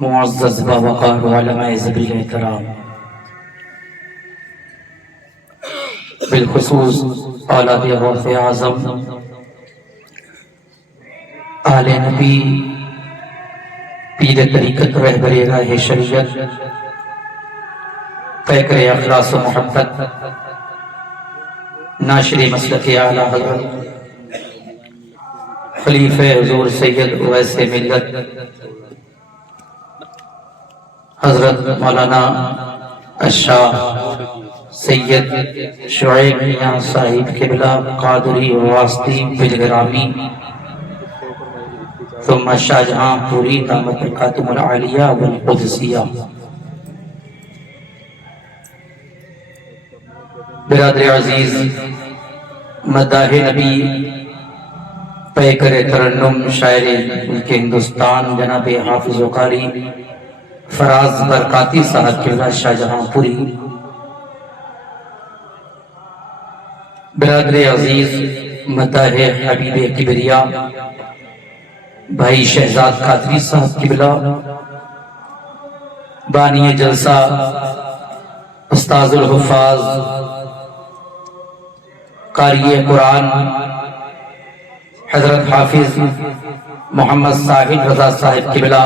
معزز باوقار علماء ذبیح احترام، بالخصوص اولاد غوث اعظم، آل نبی، پیر طریقت، رہبر راہ شریعت، پیکر اخلاص و محبت، ناشر مسلک اعلیٰ حضرت خلیفہ حضور سید اویس ملت حضرت مولانا الشاہ سید شعیب میاں صاحب قبلہ قادری واسطی بالگرامی، ثم شاہ جہاں پوری دامت برکاتہم العالیہ والقدسیہ، برادر عزیز، مداح نبی، پیکر ترنم، شاعر ملک ہندوستان جناب حافظ و قاری فراز برکاتی صاحب قبلہ شاہ جہاں پوری، برادر عزیز، مداح حبیب کبریا بھائی شہزاد قادری صاحب قبلہ، بانی جلسہ استاذ الحفاظ قاری قرآن حضرت حافظ محمد صاحب رضا صاحب قبلہ،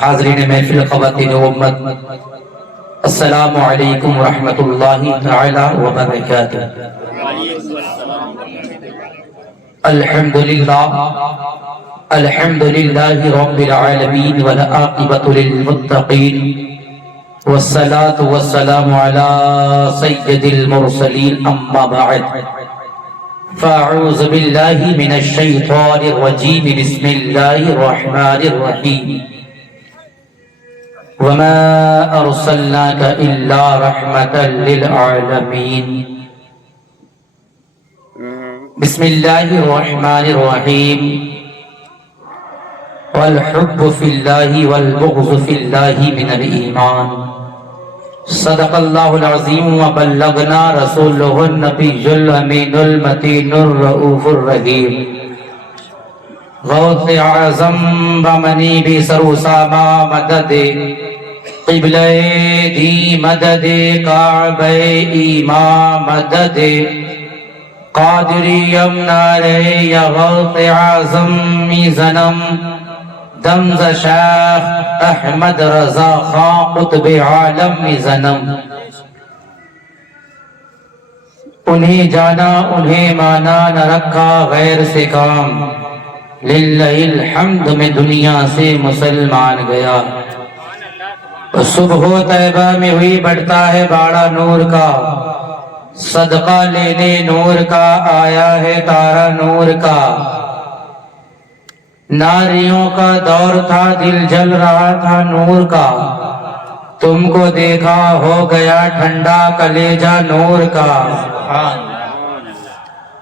حاضرین محفل خواتین امت، السلام علیکم ورحمۃ اللہ تعالی وبرکاتہ۔ الحمدللہ رب العالمین والعاقبۃ للمتقین، والصلاة والسلام على سید المرسلین، اما بعد فاعوذ باللہ من الشیطان الرجیم، بسم اللہ الرحمن الرحیم، وما ارسلناک الا رحمتا للعالمین، بسم اللہ الرحمن الرحیم، والحب فی اللہ والبغض فی اللہ من الایمان، صدق اللہ العظیم وبلغنا رسولہ النبی الامین المتین الرؤوف الرحیم، غوث اعظم بمنی بھی سروسامہ مدد، قبلہ دی مدد، کعبہ ایمان مدد، قادری یمنارے یا غوث اعظم میزنم، دمز شیخ احمد رضا خان قطب عالم میزنم، انہیں جانا انہیں مانا نہ رکھا غیر سے کام، للہ الحمد میں دنیا سے مسلمان گیا، صبح طیبہ میں ہوئی بڑھتا ہے باڑا نور کا، صدقہ لینے نور کا آیا ہے تارا نور کا، ناریوں کا دور تھا دل جل رہا تھا نور کا، تم کو دیکھا ہو گیا ٹھنڈا کلیجہ نور کا،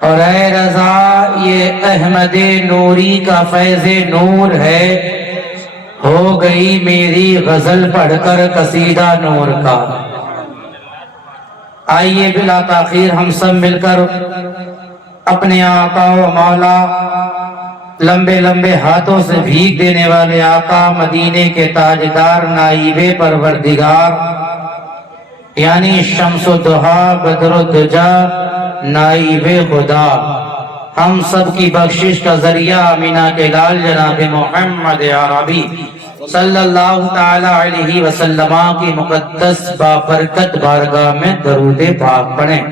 اور اے رضا یہ احمد نوری کا فیض نور ہے، ہو گئی میری غزل پڑھ کر قصیدہ نور کا۔ آئیے بلا تاخیر ہم سب مل کر اپنے آقا و مولا، لمبے لمبے ہاتھوں سے بھیگ دینے والے آقا، مدینے کے تاجدار، نائب پروردگار، یعنی شمس و ضحیٰ بدر و دجا، نائب خدا، ہم سب کی بخشش کا ذریعہ آمینہ کے لال جناب محمد عربی صلی اللہ تعالی علیہ وسلم کی مقدس بابرکت بارگاہ میں درود پاک پڑھیں۔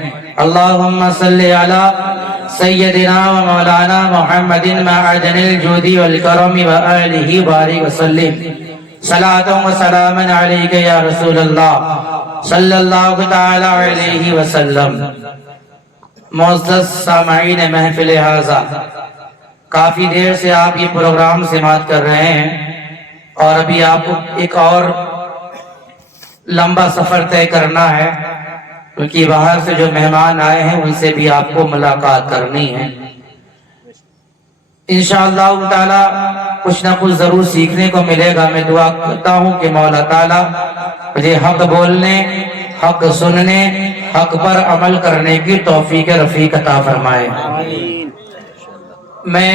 اللہم صلی علی سیدنا و مولانا محمد معدن الجود والکرم و آلہ بارک وسلم، صلاة و سلام علیک یا رسول اللہ صلی اللہ تعالی علیہ وسلم۔ معزز سامعین محفل حاضر، کافی دیر سے آپ یہ پروگرام سماعت کر رہے ہیں، اور ابھی آپ کو ایک اور لمبا سفر طے کرنا ہے، کیونکہ باہر سے جو مہمان آئے ہیں ان سے بھی آپ کو ملاقات کرنی ہے۔ انشاءاللہ تعالی کچھ نہ کچھ ضرور سیکھنے کو ملے گا۔ میں دعا کرتا ہوں کہ مولا تعالی مجھے حق بولنے، حق سننے، حق پر عمل کرنے کی توفیق رفیق عطا فرمائے۔ میں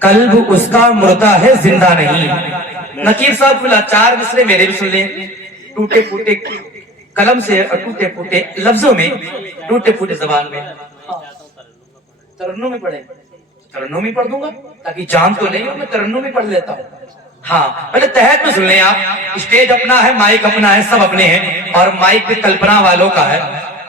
قلب اس کا مردہ ہے زندہ نہیں. نقیب صاحب بولا 4 مصرے میرے بھی سن لیں, ٹوٹے پھوٹے قلم سے اور ٹوٹے پھوٹے لفظوں میں, ٹوٹے پھوٹے زبان میں. ترنم میں پڑھیں, ترنم میں پڑھ دوں گا تاکہ جان تو نہیں ہو, میں ترنم میں پڑھ لیتا ہوں. ہاں پہلے تحت میں سن لیں آپ. اسٹیج اپنا ہے, مائک اپنا ہے, سب اپنے ہیں, اور مائک بھی کلپنا والوں کا ہے.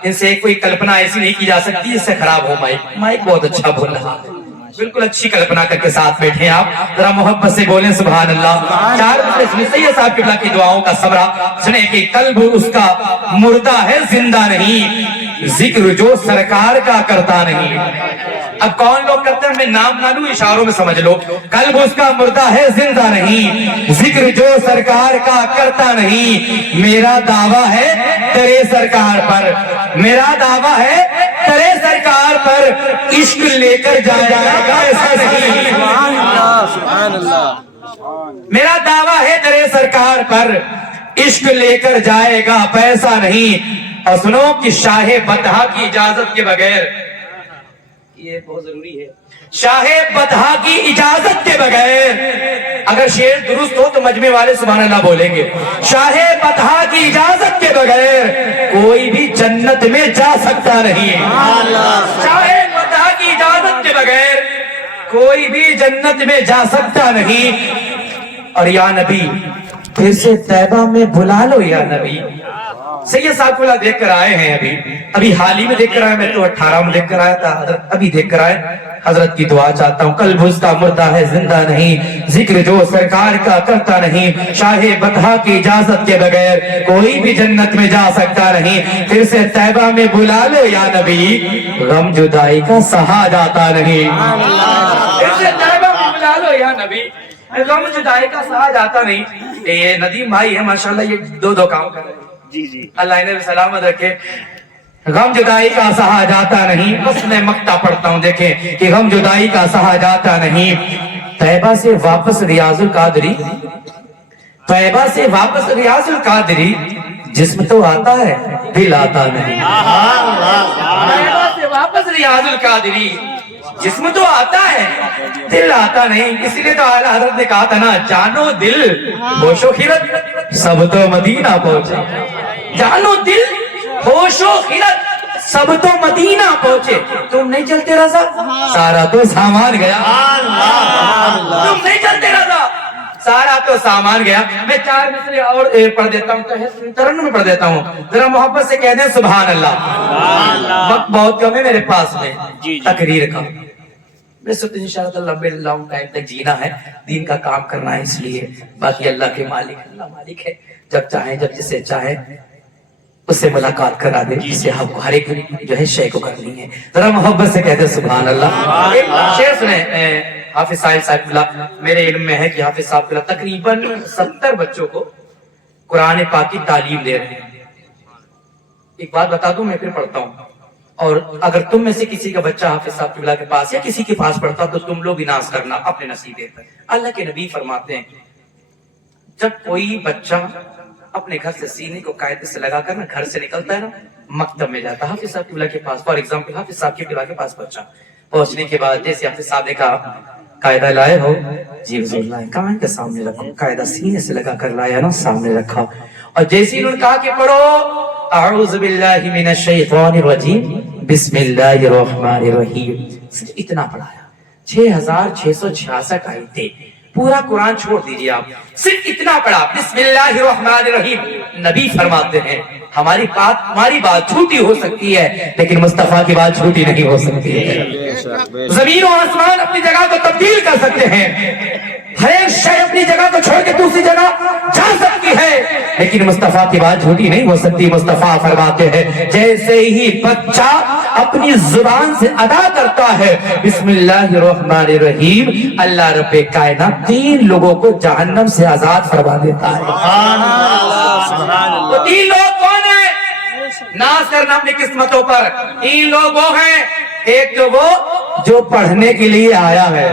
ان سے کوئی کلپنا ایسی نہیں کی جا سکتی اس سے خراب ہو مائک. مائک بہت اچھا بول رہا ہے, بالکل اچھی کلپنا کر کے ساتھ بیٹھے ہیں آپ, ذرا محبت سے بولیں سبحان اللہ. 4 مصرے سید صاحب قبلہ کی دعاؤں کا سبرا سنیں کہ قلب اس کا مردہ ہے زندہ نہیں, ذکر جو سرکار کا کرتا نہیں. اب کون لوگ کرتے ہیں, میں نام نہ لوں, اشاروں میں سمجھ لو. قلب اس کا مردہ ہے زندہ نہیں, ذکر جو سرکار کا کرتا نہیں. میرا دعویٰ ہے تیرے سرکار پر, میرا دعویٰ ہے تیرے سرکار پر, عشق لے کر جائے گا ایسا نہیں. سبحان اللہ. میرا دعویٰ ہے تیرے سرکار پر, عشق لے کر جائے گا پیسہ نہیں. اور سنو کہ شاہ بطحہ کی اجازت کے بغیر, یہ بہت ضروری ہے, شاہ بطحہ کی اجازت کے بغیر, اگر شعر درست ہو تو مجمع والے سبحان اللہ بولیں گے, شاہ بطحہ کی اجازت کے بغیر کوئی بھی جنت میں جا سکتا نہیں. شاہ بطحہ کی اجازت کے بغیر کوئی بھی جنت میں جا سکتا نہیں. اور یا نبی پھر سے طیبہ میں بلا لو یا نبی. سید صاحب کو دیکھ کر آئے ہیں, ابھی حال ہی میں دیکھ کر آئے, میں تو 18 میں دیکھ کر آیا تھا, حضرت ابھی دیکھ کر آئے. حضرت کی دعا چاہتا ہوں, قلب اس کا مردہ ہے زندہ نہیں, ذکر جو سرکار کا کرتا نہیں. شاہ بطحہ کی اجازت کے بغیر کوئی بھی جنت میں جا سکتا نہیں. پھر سے طیبہ میں بلا لو یا نبی, غم جدائی کا سہا جاتا نہیں. پھر سے طیبہ میں بلا لو یا نبی, غم جدائی کا سہا جاتا نہیں. یہ ندیم بھائی ہے ماشاءاللہ, یہ دو کام کر رہے ہیں. جی جی اللہ انہیں سلامت رکھے. غم جدائی کا سہا جاتا نہیں, بس میں مقطع پڑھتا ہوں دیکھیں کہ غم جدائی کا سہا جاتا نہیں. طیبہ سے واپس ریاض القادری, طیبہ سے واپس ریاض القادری, جسم تو آتا ہے دل آتا نہیں. طیبہ سے واپس ریاض القادری, جسم تو آتا ہے دل آتا نہیں. اسی لیے تو اعلیٰ حضرت نے کہا تھا نا, جانو دل ہوش و خیرت سب تو مدینہ پہنچے. جانو دل ہوش و خیرت سب تو مدینہ پہنچے. تم نہیں چلتے رضا, سارا تو سامان گیا. تم نہیں چلتے رضا, سارا تو سامان گیا. میں 4 مصرے اور پڑھ دیتا ہوں, ترنم میں پڑھ دیتا ہوں, ذرا محبت سے کہہ دیں سبحان اللہ. وقت بہت کم ہے میرے پاس میں تقریر کا, ویسے تو انشاءاللہ لمبے لانگ ٹائم تک جینا ہے, دین کا کام کرنا ہے, اس لیے باقی اللہ کے مالک, اللہ مالک ہے, جب چاہیں جب جسے چاہے اس سے ملاقات کرا دے, جسے آپ کو ہر ایک جو ہے شے کو کرنی ہے. ذرا محبت سے کہتے سبحان اللہ. ایک شعر سنیں, حافظ صاحب صاحب, میرے علم میں ہے کہ حافظ صاحب تقریباً 70 بچوں کو قرآن پاک کی تعلیم دے رہے ہیں. ایک بات بتا دوں, میں پھر پڑھتا ہوں, اور اگر تم میں سے کسی کا بچہ حافظ صاحب قبلہ کے پاس یا کسی کے پاس پڑھتا تو تم لوگ اناس کرنا اپنے نصیب پر. اللہ کے نبی فرماتے ہیں, جب کوئی بچہ اپنے گھر سے سینے کو قاعدے سے لگا کر نا گھر سے نکلتا ہے نا, مکتب میں جاتا ہے حافظ صاحب قبلہ کے پاس. فار ایگزامپل حافظ صاحب کے قبلہ کے پاس بچہ پہنچنے کے بعد جیسے حافظ صاحب نے کہا قاعدہ لائے ہو, جی حضور لائے, کہاں کے سامنے رکھو, قاعدہ سینے سے لگا کر لایا نا, سامنے رکھا. اور جیسے انہوں نے کہا کہ پڑھو اعوذ باللہ من الشیطان الرجیم بسم اللہ الرحمن الرحیم, صرف اتنا پڑھایا. 6666 آیتیں, پورا قرآن چھوڑ دیجیے آپ, صرف اتنا پڑھا, بسم اللہ الرحمن الرحیم. نبی فرماتے ہیں ہماری بات جھوٹی ہو سکتی ہے لیکن مصطفیٰ کی بات جھوٹی نہیں ہو سکتی ہے. زمین و آسمان اپنی جگہ کو تبدیل کر سکتے ہیں, ہر ایک شے اپنی جگہ کو چھوڑ کے دوسری جگہ جا سکتی ہے, لیکن مصطفیٰ کی بات جھوٹی نہیں ہو سکتی. مصطفیٰ فرماتے ہیں جیسے ہی بچہ اپنی زبان سے ادا کرتا ہے بسم اللہ الرحمن الرحیم, اللہ رب کائنات 3 لوگوں کو جہنم سے آزاد فرما دیتا ہے. وہ 3 لوگ کون ہیں؟ ناز کرنا اپنی قسمتوں پر. 3 لوگ وہ ہیں, ایک تو وہ جو پڑھنے کے لیے آیا ہے.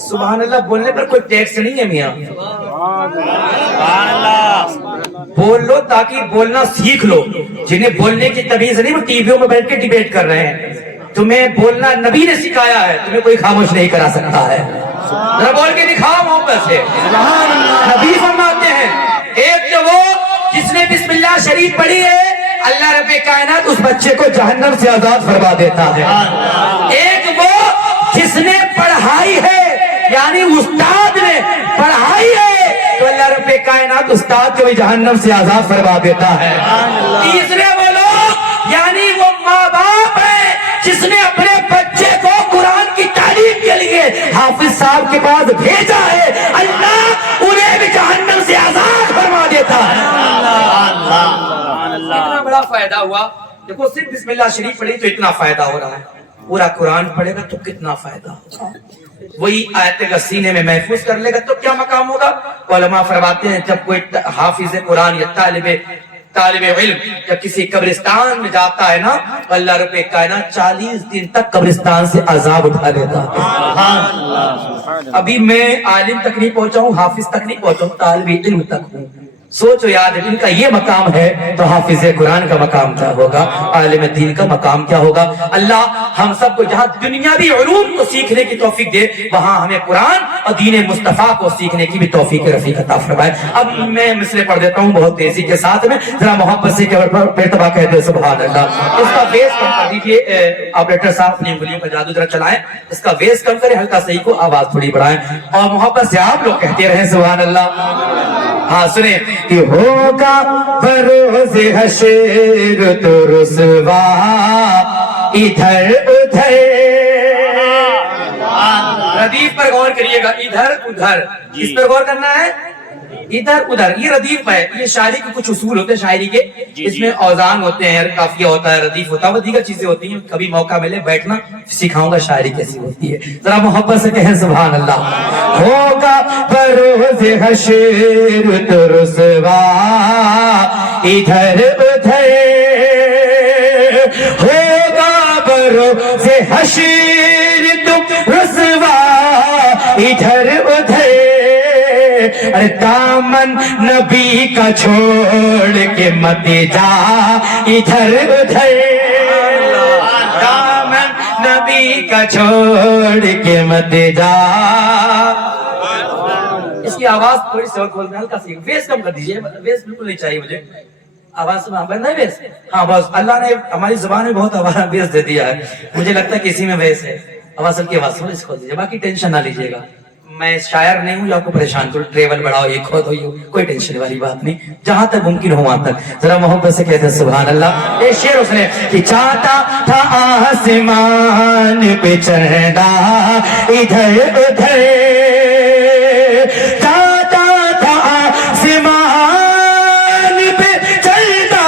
سبحان اللہ, بولنے پر کوئی ٹیکس نہیں ہے میاں, بول لو تاکہ بولنا سیکھ لو. جنہیں بولنے کی تمیز نہیں وہ ٹی ویوں میں بیٹھ کے ڈیبیٹ کر رہے ہیں. تمہیں بولنا نبی نے سکھایا ہے, تمہیں کوئی خاموش نہیں کرا سکتا ہے. ذرا بول کے دکھاؤ محبت سے. نبی فرماتے ہیں ایک تو وہ جس نے بسم اللہ شریف پڑھی ہے, اللہ رب کائنات اس بچے کو جہنم سے آزاد فرما دیتا ہے. ایک وہ جس نے پڑھائی ہے, یعنی استاد نے پڑھائی ہے, تو اللہ رب کائنات استاد کو بھی جہنم سے آزاد فرما دیتا ہے. تیسرے وہ لوگ یعنی وہ ماں باپ ہیں جس نے اپنے بچے کو قرآن کی تعلیم کے لیے حافظ صاحب کے پاس بھیجا ہے, اللہ انہیں بھی جہنم سے آزاد فرما دیتا ہے. اتنا بڑا فائدہ ہوا. دیکھو صرف بسم اللہ شریف پڑھی تو اتنا فائدہ ہو رہا ہے, پورا قرآن پڑھے گا تو کتنا فائدہ ہوگا. وہی آیت کا سینے میں محفوظ کر لے گا تو کیا مقام ہوگا. علماء فرماتے ہیں جب کوئی حافظ قرآن یا طالب علم جب کسی قبرستان میں جاتا ہے نا, اللہ رب کائنات 40 دن تک قبرستان سے عذاب اٹھا لیتا ہے. ابھی میں عالم تک نہیں پہنچا ہوں, حافظ تک نہیں پہنچا ہوں, طالب علم تک ہوں. سوچو یاد ہے, ان کا یہ مقام ہے تو حافظ قرآن کا مقام کیا ہوگا, عالم دین کا مقام کیا ہوگا. اللہ ہم سب کو جہاں دنیاوی علوم کو سیکھنے کی توفیق دے, وہاں ہمیں قرآن اور دین مصطفیٰ کو سیکھنے کی بھی توفیق رفیق عطا فرمائے. اب میں مصرع پڑھ دیتا ہوں بہت تیزی کے ساتھ میں, ذرا محبت سے مرتبہ کہہ دے سبحان اللہ. اس کا ویس کم کر دیجیے آپریٹر صاحب, اپنی انگلیوں کا جادو ذرا چلائیں, اس کا ویس کم کریں, ہلکا صحیح کو آواز تھوڑی بڑھائیں, اور محبت سے آپ لوگ کہتے رہیں سبحان اللہ. ہاں سنیں کہ ہوگا بروز حشر تو رسوا ادھر ادھر. ردیف پر غور کریے گا, ادھر ادھر, اس پر غور کرنا ہے, ادھر ادھر. یہ ردیف ہے, یہ شاعری کے کچھ اصول ہوتے ہیں شاعری کے, اس میں اوزان ہوتے ہیں, قافیہ ہوتا ہے, ردیف ہوتا ہے, وہ دیگر چیزیں ہوتی ہیں. کبھی موقع ملے بیٹھنا سکھاؤں گا شاعری کیسی ہوتی ہے. ذرا محبت سے کہیں سبحان اللہ. ہوگا بروز حشر تو رسوا ادھر ادھر, ہوگا بروز حشر تو رسوا ادھر ادھر. ارے دامن نبی کا چھوڑ کے مت جا ادھر ادھر, دامن نبی کا چھوڑ کے مت جا. اس کی آواز تھوڑی سی اور کھولتے ہیں, ہلکا سی ویس کم کر دیجئے, ویس بالکل نہیں چاہیے مجھے, آواز میں بند ہے ویس. ہاں بس اللہ نے ہماری زبان میں بہت ویس دے دیا ہے, مجھے لگتا ہے کہ اسی میں ویس ہے. آواز کی آواز تھوڑی سی کھول دیجئے, باقی ٹینشن نہ لیجئے گا. میں شاعر نہیں ہوں جو آپ کو پریشان کروں, ٹریول بڑھاؤ یہ کھود ہو, کوئی ٹینشن والی بات نہیں, جہاں تک ممکن ہو وہاں تک. ذرا محبت سے کہتے ہیں سبحان اللہ. ایک شعر اس نے کہ چاہتا تھا آسمان پہ چڑھنا ادھر ادھر, چاہتا تھا آسمان پہ چڑھنا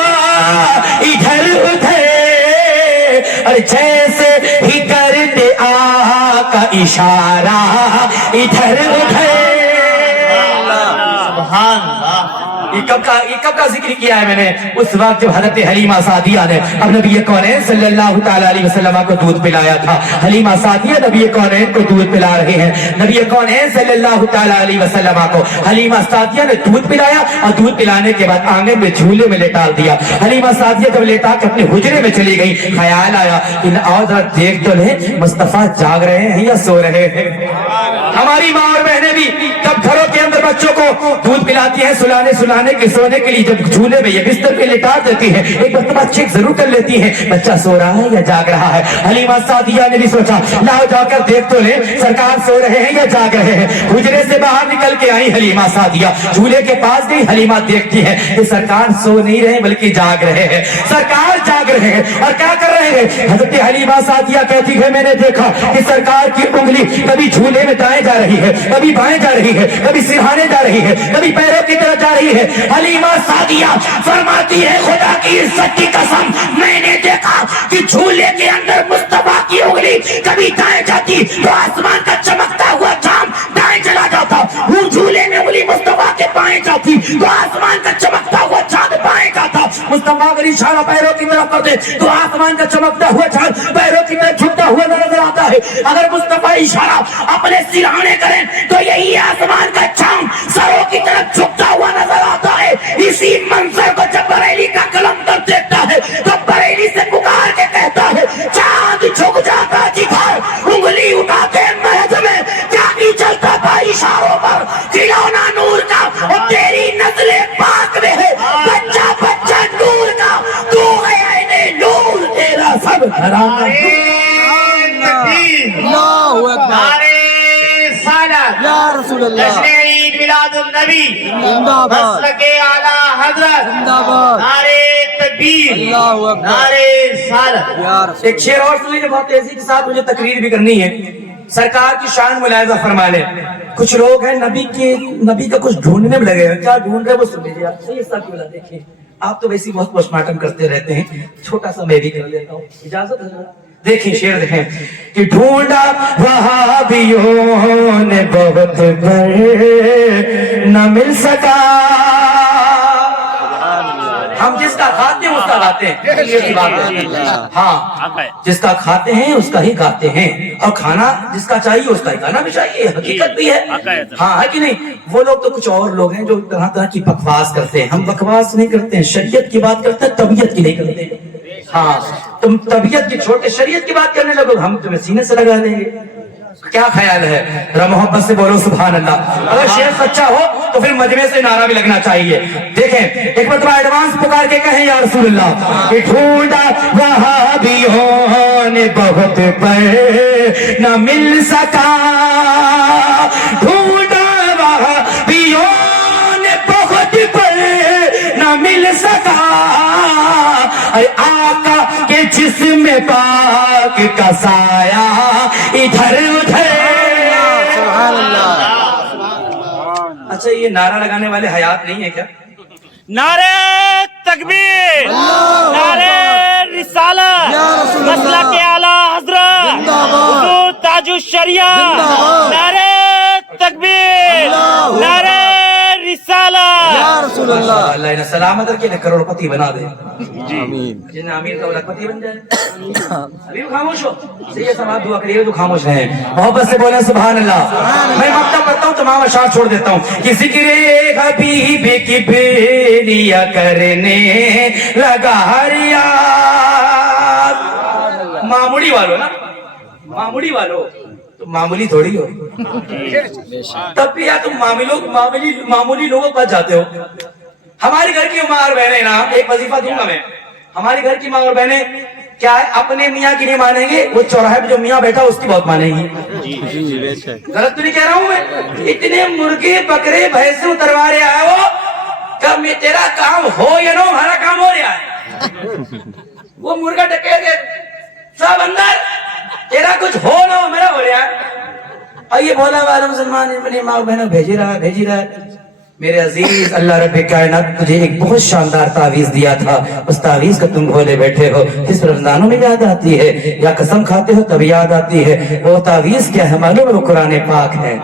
ادھر ادھر, اور جیسے ہی کرتے آقا اشارہ ادھر ادھر. سبحان اللہ. یہ کب کا ذکر کیا ہے میں نے, اس وقت جب حضرت حلیمہ سعدیہ نے اب نبی کونین صلی اللہ تعالی علیہ وسلم کو دودھ پلایا تھا. حلیمہ سعدیہ نبی کونین کو دودھ پلا رہے ہیں, نبی کونین صلی اللہ تعالی علیہ وسلم کو حلیمہ سعدیہ نے دودھ پلایا, اور دودھ پلانے کے بعد آنگن میں جھولے میں لٹا دیا. حلیمہ سعدیہ جب لیٹا کے اپنے حجرے میں چلی گئی, خیال آیا کہ آؤ ذرا دیکھ تو لیں مصطفیٰ جاگ رہے ہیں یا سو رہے ہیں. ہماری ماں اور بہنیں بھی جب گھروں کے اندر بچوں کو دودھ پلاتی ہیں سلانے کے سونے کے لیے, جب جھولے میں یا بستر پہ لٹا دیتی ہیں, ایک مرتبہ چیک ضرور کر لیتی ہیں بچہ سو رہا ہے یا جاگ رہا ہے. حلیمہ سعدیہ نے بھی سوچا لاؤ جا کر دیکھ تو لیں سرکار سو رہے ہیں یا جاگ رہے ہیں. حجرے سے باہر نکل کے آئی حلیمہ سعدیہ, جھولے کے پاس گئی, حلیمہ دیکھتی ہے کہ سرکار سو نہیں رہے بلکہ جاگ رہے ہیں. سرکار جاگ رہے ہیں اور کیا کر رہے ہیں. حضرت حلیمہ سعدیہ کہتی ہے میں نے دیکھا کہ سرکار کی انگلی کبھی جھولے میں دائیں جا رہی ہے, کبھی بائیں جا رہی ہے, کبھی سرہانے جا رہی ہے, کبھی پیروں کی طرف جا رہی ہے. حلیمہ سعدیہ فرماتی ہے خدا کی عزت کی قسم میں نے دیکھا کہ جھولے کے اندر مصطفیٰ کی انگلی کبھی دائیں جاتی تو آسمان کا چمکتا ہوا چاند دائیں چلا جاتا, وہ جھولے میں انگلی مصطفیٰ کے بائیں جاتی تو آسمان کا چمکتا ہوا چاند بائیں جاتا. مصطفیٰ اگر اشارہ پیروں کی طرف کرتے تو آسمان کا چمکتا ہوا چاند پیروں کی طرف جھکتا ہوا نظر آتا ہے. اگر مصطفیٰ اشارہ اپنے سرہانے کریں تو یہی آسمان کا چاند سروں کی طرف جھکتا ہوا نظر آتا ہے. اسی منظر کو جب بریلی کا قلندر دیکھتا ہے تو بریلی سے پکار کے کہتا ہے چاند جھک اللہ اکبر یا رسول اللہ جشن عید میلاد النبی زندہ باد مسلک اعلی حضرت زندہ باد نعرہ تکبیر اللہ اکبر نعرہ رسالت یا رسول ایک شعر اور سنیے بہت تیزی کے ساتھ مجھے تقریر بھی کرنی ہے سرکار کی شان ملاحظہ فرما لیں کچھ لوگ ہیں نبی کا کچھ ڈھونڈنے میں لگے ہیں کیا ڈھونڈ رہے ہیں وہ سن لیجیے آپ صحیح ساتھ بولا دیکھیں آپ تو ویسے بہت پوسٹ مارٹم کرتے رہتے ہیں چھوٹا سا میں بھی کر لیتا ہوں اجازت ہے دیکھیں شعر دیکھیں کہ ڈھونڈا وہابیوں نے بہت پر نہ مل سکا ہم جس کا کھاتے ہیں اس کا گاتے ہیں یہ سی بات ہے ہاں جس کا کھاتے ہیں اس کا ہی گاتے ہیں اور کھانا جس کا چاہیے اس کا ہی گانا بھی چاہیے حقیقت بھی ہے ہاں ہے کہ نہیں وہ لوگ تو کچھ اور لوگ ہیں جو طرح طرح کی بکواس کرتے ہیں ہم بکواس نہیں کرتے ہیں شریعت کی بات کرتے ہیں طبیعت کی نہیں کرتے ہیں ہاں تم طبیعت کی چھوٹے شریعت کی بات کرنے لگو ہم تمہیں سینے سے لگا دیں گے کیا خیال ہے ذرا محبت سے بولو سبحان اللہ اگر شعر سچا ہو تو پھر مجمع سے نعرہ بھی لگنا چاہیے دیکھیں ایک مرتبہ ایڈوانس پکار کے کہیں یا رسول اللہ کہ ڈھونڈا وہابیوں نے بہت پر نہ مل سکا ڈھونڈا وہابیوں نے بہت پر نہ مل سکا اے آقا کے جسم پاک کا سایہ ادھر ادھر سبحان اللہ اچھا یہ نعرہ لگانے والے حیات نہیں ہے کیا نعرہ تکبیر نعرہ رسالت یا رسول اللہ مسلک اعلی حضرت زندہ باد حضور تاج الشریعہ زندہ باد نعرہ تکبیر اللہ نعرہ رسالت یا رسول اللہ اللہ انہیں سلامت رکھے انہیں کروڑ پتی بنا دے آمین جنہیں امیر کا لکھ پتی بن جائے ابھی خاموش ہو صحیح سماعت دعا کریے تو خاموش رہیں محبت سے بولیں سبحان اللہ میں مکتب کرتا ہوں تمام اشعار چھوڑ دیتا ہوں کہ ذکر حبیب کی بیریا کرنے لگا ہر یار معمولی والو نا معمولی والو تو معمولی تھوڑی ہو تب بھی یار تم معمولی لوگوں کے پاس جاتے ہو ہماری گھر کی ماں اور بہنیں نا ایک وظیفہ دوں گا میں ہماری گھر کی ماں اور بہنیں کیا ہے اپنے میاں کی نہیں مانیں گے وہ چوراہے پہ جو میاں بیٹھا اس کی بہت مانیں گی غلط تو نہیں کہہ رہا ہوں میں اتنے مرغے بکرے بھینسوں تروارے آئے ہو کب میں تیرا کام ہو یا نہ ہمارا کام ہو رہا ہے وہ مرغا ڈکے گئے سب اندر تیرا کچھ ہو نہ ہو میرا ہو رہا ہے اور یہ بولا والا مسلمان اپنی ماں بہنوں بھیجی رہا ہے میرے عزیز اللہ رب کائنات تجھے ایک بہت شاندار تعویذ دیا تھا اس تعویذ کو تم بھولے بیٹھے ہو کس رمضانوں میں یاد آتی ہے یا قسم کھاتے ہو تب یاد آتی ہے وہ تعویذ کیا ہے معلوم ہے وہ قرآن پاک ہے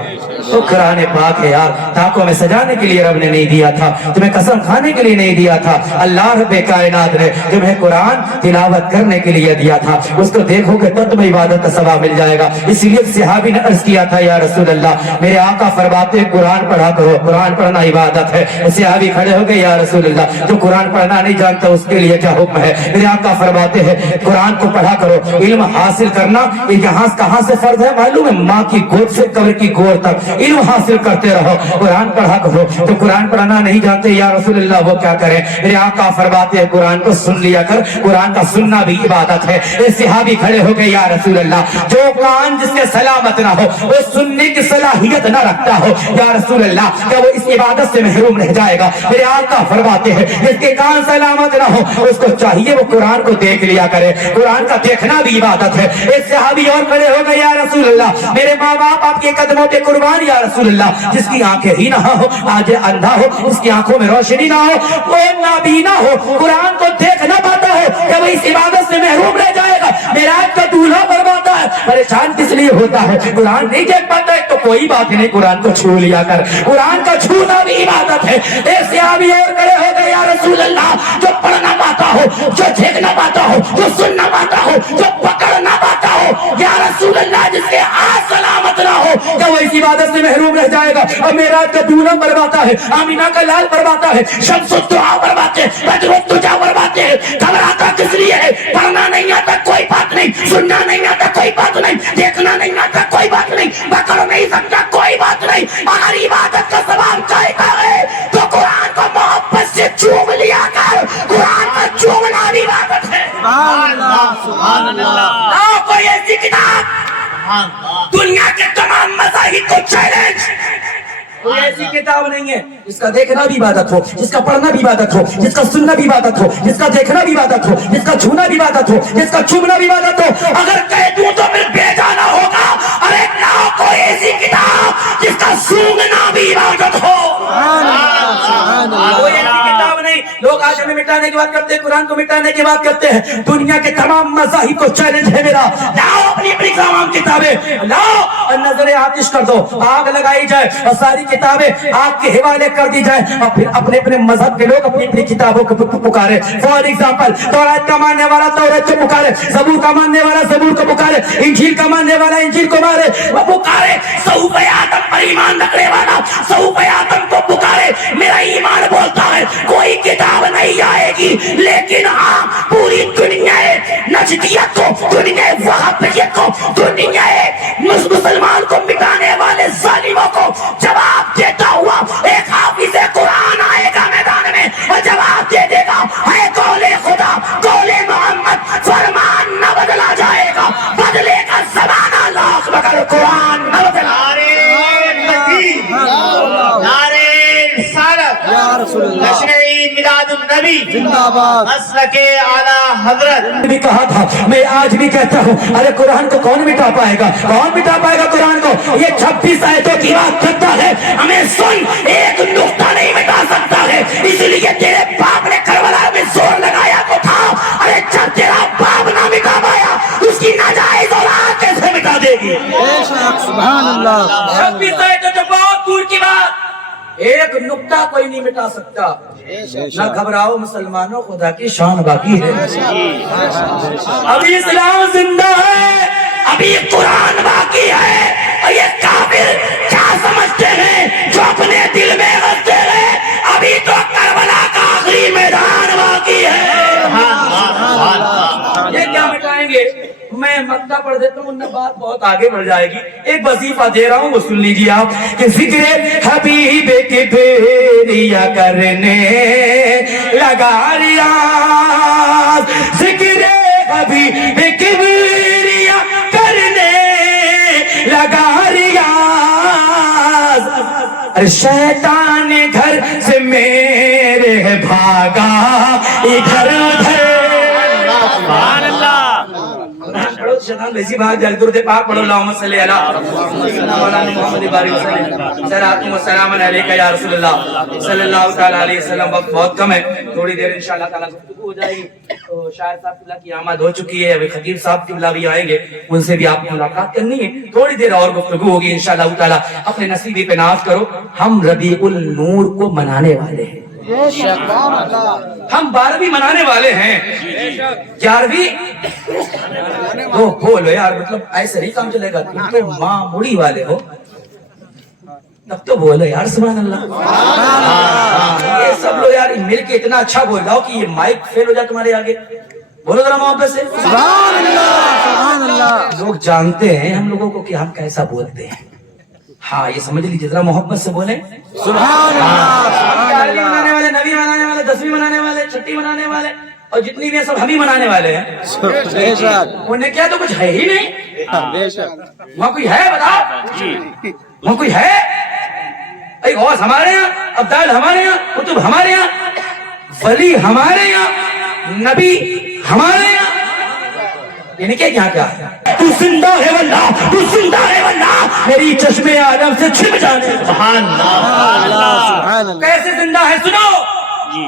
وہ قرآن پاک ہے یار تاکوں میں سجانے کے لیے رب نے نہیں دیا تھا تمہیں قسم کھانے کے لیے نہیں دیا تھا اللہ رب کائنات نے تمہیں قرآن تلاوت کرنے کے لیے دیا تھا اس کو دیکھو گے تو تمہیں عبادت کا ثواب مل جائے گا اسی لیے صحابی نے عرض کیا تھا یا رسول اللہ میرے آقا فرماتے قرآن پڑھا کرو قرآن پڑھنا عبادت ہے صحابی کھڑے ہو گئے یا رسول اللہ جو قرآن پڑھنا نہیں جانتا اس کے لیے کیا حکم ہے میرے آقا فرماتے ہیں قرآن کو پڑھا کرو علم حاصل کرنا یہاں کہاں سے فرض ہے معلوم ہے ماں کی گود سے قبر کی گود تک علم حاصل کرتے رہو قرآن پڑھا کرو تو قرآن پڑھنا نہیں جانتے یا رسول اللہ وہ کیا کریں میرے آقا فرماتے ہیں قرآن کو سن لیا کر قرآن کا سننا بھی عبادت ہے صحابی کھڑے ہو گئے یا رسول اللہ جو کان جس کے سلامت نہ ہو وہ سننے کی صلاحیت نہ رکھتا ہو یا رسول اللہ کیا وہ اس عبادت سے محروم رہ جائے گا میرے آقا فرماتے ہیں جس کے کان سلامت نہ ہو اس کو چاہیے وہ قرآن کو دیکھ لیا کرے قرآن کا دیکھنا بھی عبادت ہے ایک صحابی اور کھڑے ہو گئے یا رسول اللہ میرے ماں باپ آپ کے قدموں پہ قربان یا رسول اللہ جس کی آنکھیں ہی نہ ہو آج اندھا ہو اس کی آنکھوں میں روشنی نہ ہو وہ نابینا ہو قرآن کو دیکھ نہ پاتا ہے کہ وہ اس عبادت سے محروم رہ جائے گا معراج کا دولہا فرماتا ہے پریشان کس لیے ہوتا ہے قرآن نہیں دیکھ پاتا ہے تو کوئی بات نہیں قرآن کو چھو لیا کر قرآن کا چھونا بھی عبادت ہے ایک صحابی اور کھڑے ہو گئے یا رسول اللہ جو پڑھنا پاتا ہو جو دیکھ نہ پاتا ہو جو سننا پاتا ہو جو پکڑ نہ پاتا ہو یا رسول اللہ جس کے ہاتھ سلامت نہ ہو کہ وہ اس عبادت سے محروم رہ جائے گا اب معراج کا دولہا برواتا ہے آمینہ کا لال برواتا ہے شمس الدعا برواتے ہیں بدر الدجا برواتے ہیں گھبراتا کس لیے ہے پڑھنا نہیں آتا کوئی بات نہیں سننا نہیں آتا کوئی بات نہیں دیکھنا نہیں آتا کوئی بات نہیں پکڑ نہیں سکتا کوئی بات نہیں اگر عبادت کا ثواب چاہتا ہے تو قرآن کو محبت سے چوم لیا کر قرآن کا چومنا بھی عبادت ہے سبحان اللہ سبحان اللہ دنیا کے تمام مذاہب کو چیلنج. کوئی ایسی کتاب نہیں ہے جس کا دیکھنا بھی عبادت ہو, جس کا پڑھنا بھی عبادت ہو, جس کا سننا بھی عبادت ہو, جس کا دیکھنا بھی عبادت ہو, جس کا چھونا بھی عبادت ہو, جس کا چومنا بھی عبادت ہو. اگر کہہ دوں تو پھر بیجانا ہوگا. ارے نہ کوئی ایسی کتاب جس کا سونگنا بھی عبادت ہو. کوئی ایسی کتاب نہیں. لوگ آج ہمیں مٹانے کی بات کرتے ہیں, قرآن کو مٹانے کی بات کرتے ہیں. دنیا کے تمام مذاہب کو چیلنج ہے میرا, لاؤ اپنی اپنی تمام کتابیں لاؤ اور نظر آتش کر دو, آگ لگائی جائے اور ساری کتابیں آگ کے حوالے کر دی جائیں, اور پھر اپنے اپنے مذہب کے لوگ اپنی اپنی کتابوں کو پکارے. فار ایگزامپل, توراۃ کا ماننے والا توراۃ کو پکارے, زبور کا ماننے والا زبور کو پکارے, انجیل کا ماننے والا انجیل کو مارے وہ پکارے, صحف آدم پر ایمان رکھنے والا صحف آدم کو پکارے. میرا ایمان بولتا ہے کوئی کتاب نہیں آئے گی, لیکن ہاں پوری دنیا نجدیت کو, دنیا وہابیت کو, دنیا مسلمان کو مٹانے والے ظالموں کو جواب دیتا ہوا ایک حافظ قرآن آئے گا میدان میں اور جواب دے دے گا, ہے قول خدا قول محمد, فرمان نہ بدلا جائے گا, بدلے کا زمانہ لاکھ مگر قرآن نہ بدلا. نعرے رسالت, جشن عید میلاد النبی, مسلک اعلیٰ حضرت. بھی کہا تھا, میں آج بھی کہتا ہوں, ارے قرآن کو کون مٹا پائے گا, کون مٹا پائے گا قرآن کو. یہ 26 آیتوں کی بات کرتا ہے, ہمیں سن, ایک نقطہ نہیں مٹا سکتا ہے. اس لیے تیرے باپ نے کربلا میں زور لگایا تو تھا, ارے جب تیرا باپ نہ مٹا پایا اس کی ناجائز اولاد کیسے مٹا دے گی. سبحان اللہ. 26 آیتوں تو بہت دور کی بات, ایک نقطہ کوئی نہیں مٹا سکتا. نہ گھبراؤ مسلمانوں, خدا کی شان باقی ہے. ابھی اسلام زندہ ہے, ابھی قرآن باقی ہے. اور یہ کافر کیا سمجھتے ہیں جو اپنے دل میں رکھتے ہیں, ابھی تو کربلا کا آخری میدان باقی ہے. یہ کیا مٹائیں گے؟ میں مقطع پڑھ دیتا ہوں, بات بہت آگے بڑھ جائے گی. ایک وظیفہ دے رہا ہوں, وہ سن لیجیے آپ, کہ ذکر حبیب کی پھیریا کرنے لگا ریاض, ذکر حبیب کی پھیریا کرنے لگا ریاض. شیطان گھر سے میرے بھاگا ادھر ادھر. سبحان اللہ. شیطان ویسی بھاگ جائے, درود پاک پڑھو, اللہم صلی علی مولانا محمد بارک وسلم, صلوات و سلام علیکہ یا رسول اللہ صلی اللہ تعالی علیہ وسلم. وقت بہت کم ہے, تھوڑی دیر انشاءاللہ تعالی گفتگو ہو جائے گی. تو شاعر صاحب قبلہ کی آمد ہو چکی ہے, ابھی خطیب صاحب قبلہ بھی آئیں گے, ان سے بھی آپ کو ملاقات کرنی ہے. تھوڑی دیر اور گفتگو ہوگی انشاءاللہ تعالی. اپنے نصیبی پہ ناز کرو, ہم ربیع النور کو منانے والے ہیں. ہم 12ویں منانے والے ہیں, 11ویں تو بولو یار, مطلب ایسے نہیں کام چلے گا. تم تو معمولی والے ہو, تب تو بولو یار سبحان اللہ. یہ سب لوگ یار مل کے اتنا اچھا بول رہا ہو کہ یہ مائک فیل ہو جائے تمہارے آگے. بولو ذرا محبت سے سبحان اللہ, سبحان اللہ. لوگ جانتے ہیں ہم لوگوں کو کہ ہم کیسا بولتے ہیں. ہاں یہ سمجھ لیجیے, ذرا محبت سے بولیں سبحان اللہ, سبحان 11ویں منانے والے, 9ویں منانے والے, 10ویں منانے والے, 6ٹی منانے والے, اور جتنی بھی ہیں سب ہم ہی منانے والے ہیں. بے شک, انہیں کیا تو کچھ ہے ہی نہیں. بے شک. وہاں کوئی ہے بتاؤ, وہاں کوئی ہے؟ ایک غوث ہمارے یہاں, ابدال ہمارے یہاں, قطب ہمارے یہاں, ولی ہمارے یہاں, نبی ہمارے یہاں. یعنی کہ یہاں کیا ہے؟ تو زندہ ہے واللہ, تو زندہ ہے واللہ, میری چشمے عالم سے چھپ جانے. سبحان اللہ. سبحان اللہ. کیسے زندہ ہے سنو.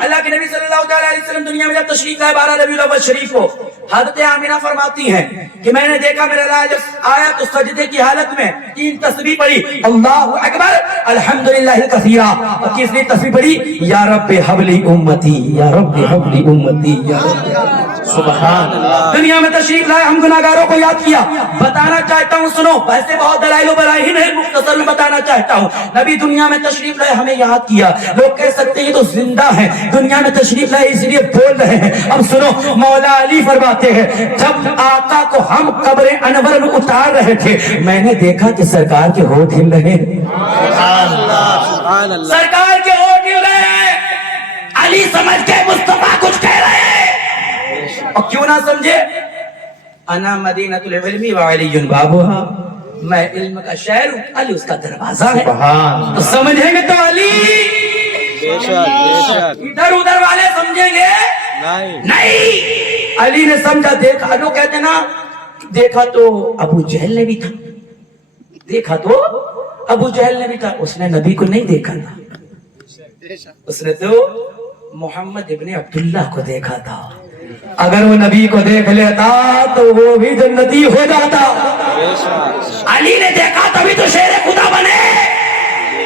اللہ کے نبی صلی اللہ علیہ وسلم دنیا میں جب تشریف لائے 12 ربیع الاول شریف کو, حضرت آمینہ فرماتی ہیں کہ میں نے دیکھا میرا لاج آیا تو سجدے کی حالت میں 3 تسبیح پڑھی, اللہ اکبر الحمدللہ کثیرا, اور تیسری تسبیح پڑھی یا رب حب لی امتی, یا رب حب لی امتی, یا رب. سبحان اللہ. دنیا میں تشریف لائے, ہم گناہگاروں کو یاد کیا. بتانا چاہتا ہوں سنو, ویسے بہت دلائل و براہین ہے, مختصر میں بتانا چاہتا ہوں. نبی دنیا میں تشریف لائے, ہمیں یاد کیا. لوگ کہہ سکتے ہیں یہ تو زندہ ہے, دنیا میں تشریف لائے اس لیے بول رہے ہیں. اب سنو, مولا علی فرماتے ہیں جب آقا کو ہم قبر انور میں اتار رہے تھے, میں نے دیکھا کہ سرکار کے ہونٹ ہل رہے ہیں. سبحان اللہ. سرکار کے ہونٹ ہل رہے ہیں. علی سمجھ کے مصطفیٰ کچھ کہہ رہے ہیں, اور کیوں نہ سمجھے. انا مدینۃ العلم وعلی بابها, میں علم کا شہر ہوں, علی اس کا دروازہ ہے. سبحان تو سمجھیں گے تو علی, بے شک ادھر ادھر والے سمجھیں گے نہیں. علی نے سمجھا, دیکھا. لوگ کہتے ہیں نا دیکھا تو ابو جہل نے بھی تھا, دیکھا تو ابو جہل نے بھی تھا, اس نے نبی کو نہیں دیکھا تھا, اس نے تو محمد ابن عبداللہ کو دیکھا تھا. اگر وہ نبی کو دیکھ لیتا تو وہ بھی جنتی ہو جاتا. علی نے دیکھا تبھی تو شیر خدا بنے.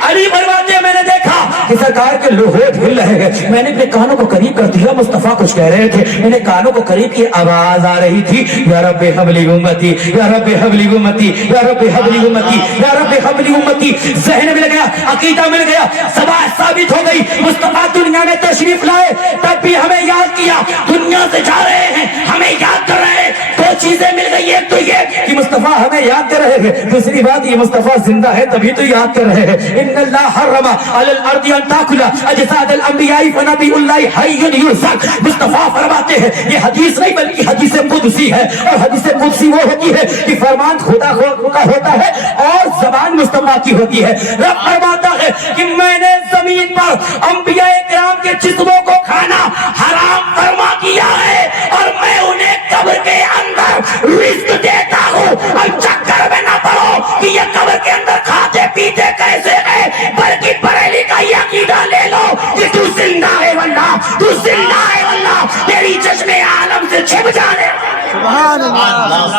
علی فرماتے ہیں میں نے دیکھا کہ سرکار کے لوہوٹ ہل رہے ہیں, میں نے اپنے کانوں کو قریب کر دیا, مصطفیٰ کچھ کہہ رہے تھے, میں نے کانوں کو قریب کی, آواز آ رہی تھی, یا رب حبلی امتی, یا رب حبلی امتی, یا رب حبلی امتی, یا رب حبلی امتی. ذہن مل گیا, عقیدہ مل گیا, سبا ثابت ہو گئی. مصطفیٰ دنیا میں تشریف لائے تب بھی ہمیں یاد کیا, دنیا سے جا رہے ہیں ہمیں یاد کر رہے ہیں. دو چیزیں مل گئی, ایک تو یہ کہ مصطفیٰ ہمیں یاد کر رہے ہیں, دوسری بات یہ مصطفیٰ زندہ ہے تبھی تو یاد کر رہے ہیں. ان اللہ حرم علی الارض ان تاکل اجساد الانبیاء فنبی اللہ حی یرزق. مصطفیٰ فرماتے ہیں, یہ حدیث نہیں بلکہ حدیث قدسی ہے, اور حدیث قدسی وہ ہوتی ہے کہ فرمان خدا کا ہوتا ہے اور زبان مصطفیٰ کی ہوتی ہے. رب فرماتا ہے کہ میں نے زمین پر انبیاء کرام کے جسموں کو کھانا حرام فرما دیا ہے, اور میں انہیں قبر کے اندر رزق دیتا ہوں. اب چکر میں نہ پڑو کہ یہ قبر کے اندر کھاتے پیتے کیسے ہے, بلکہ بریلی کا یہ عقیدہ لے لو کہ تو زندہ ہے واللہ, تو زندہ ہے واللہ, تیری چشم عالم سے چھپ جانے. سبحان اللہ.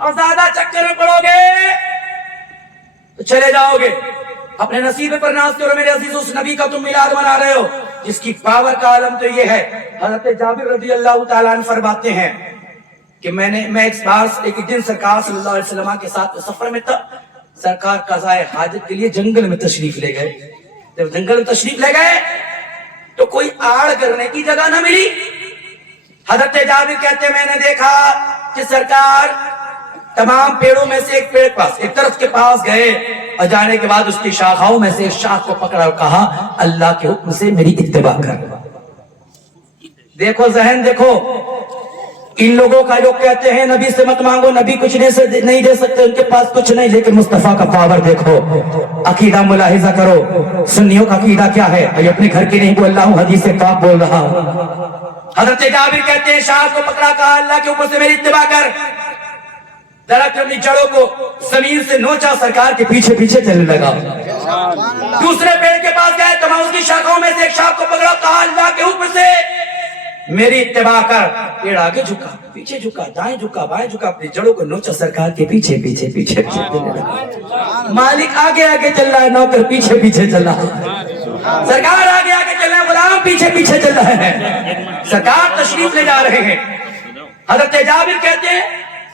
اور زیادہ چکر میں پڑو گے تو چلے جاؤ گے. اپنے نصیب پر ناز کرو میرے عزیز, اس نبی کا تم میلاد منا رہے ہو جس کی پاور کا عالم تو یہ ہے. حضرت جابر رضی اللہ تعالیٰ عنہ فرماتے ہیں کہ میں ایک دن سرکار صلی اللہ علیہ وسلم کے ساتھ سفر میں تھا. سرکار قضاء حاجت کے لیے جنگل میں تشریف لے گئے. جب جنگل میں تشریف لے گئے تو کوئی آڑ کرنے کی جگہ نہ ملی. حضرت جابر کہتے ہیں میں نے دیکھا کہ سرکار تمام پیڑوں میں سے ایک پیڑ پاس ایک طرف کے پاس گئے, اور جانے کے بعد اس کی شاخاؤں میں سے ایک شاخ کو پکڑا اور کہا اللہ کے حکم سے میری اتباع کر. دیکھو ذہن دیکھو, ان لوگوں کا جو کہتے ہیں نبی سے مت مانگو, نبی کچھ نہیں دے سکتے, ان کے پاس کچھ نہیں, لیکن مصطفیٰ کا پاور دیکھو. عقیدہ ملاحظہ کرو, سنیوں کا عقیدہ کیا ہے, یہ اپنے گھر کی نہیں بول رہا ہوں, حدیث پاک بول رہا ہوں. حضرت جابر کہتے ہیں شاخ کو پکڑا, کہا اللہ کے اوپر سے میری اتباع کر. درخت اپنی جڑوں کو زمین سے نوچا, سرکار کے پیچھے پیچھے چلنے لگا. دوسرے پیڑ کے پاس گئے, تمام اس کی شاخوں میں سے ایک شاخ کو پکڑا, کہا اللہ کے حکم سے میری اتباع کر. پیڑ آگے جھکا, پیچھے جھکا, دائیں جھکا, بائیں جھکا, اپنی جڑوں کو نوچا, سرکار کے پیچھے پیچھے پیچھے چلنے لگا. مالک آگے آگے چل رہا ہے, نوکر پیچھے پیچھے چل رہا ہے. سرکار آگے آگے چل رہے ہیں, غلام پیچھے پیچھے چل رہے ہیں. سرکار تشریف لے جا رہے ہیں. حضرت جابر کہتے ہیں